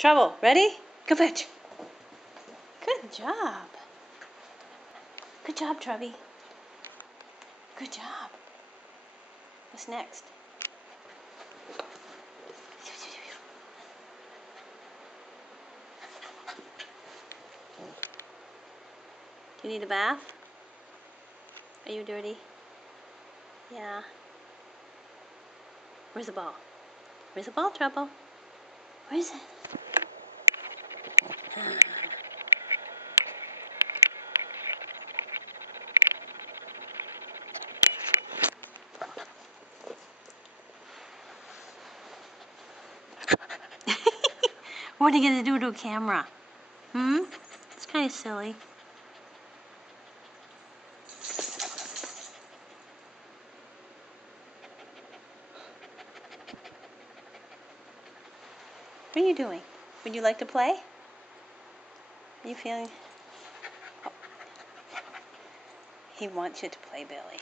Trouble, ready? Go fetch. Good job. Good job, Trubby. Good job. What's next? Do you need a bath? Are you dirty? Yeah. Where's the ball? Where's the ball, Trouble? Where is it? What are you going to do to a camera? It's kind of silly. What are you doing? Would you like to play? Are you feeling... Oh. He wants you to play, Billy.